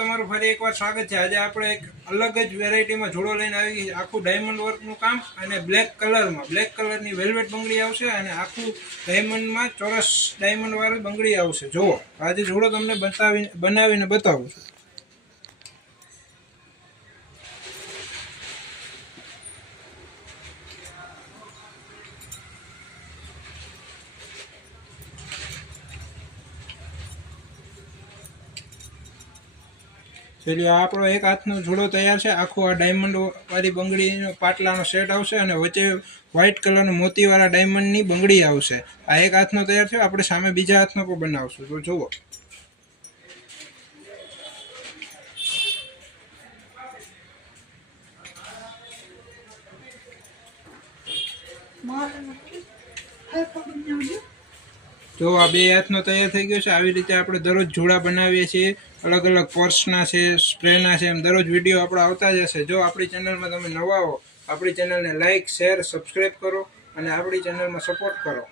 તમારું ફરી એકવાર સ્વાગત છે। આજે આપણે એક અલગ જ વેરાયટીમાં જોડો લઈને આવી ગઈ। આખું ડાયમંડ વર્કનું કામ અને બ્લેક કલરમાં બ્લેક કલરની વેલ્વેટ બંગડી આવશે અને આખું ડાયમંડમાં ચોરસ ડાયમંડ વાળી બંગડી આવશે। જુઓ આજે જોડો તમને બનાવીને બતાવું છું। चलिए आपणो एक हाथनो जोड़ो तैयार है। आखो आ डायमंड वाली बंगड़ी पाटलानो सेट आवशे अने वच्चे व्हाइट कलरनो मोतीवाळा डायमंडनी बंगड़ी आवशे। आ एक हाथनो तैयार है। आपणे सामे बीजा हाथनो पण बनावशुं। तो जुओ तो आ बे हाथनो तैयार थई गयो छे। आवी रीते आपणे दररोज जोड़ा बनावीए छीए। अलग अलग पर्सना छे, स्प्रेना छे, एम दररोज विडियो आपणा आवता ज हशे। जो आपणी चेनलमां तमे नवा हो, आपणी चेनलने लाइक, शेर, सब्सक्राइब करो अने आपणी चेनलमां सपोर्ट करो।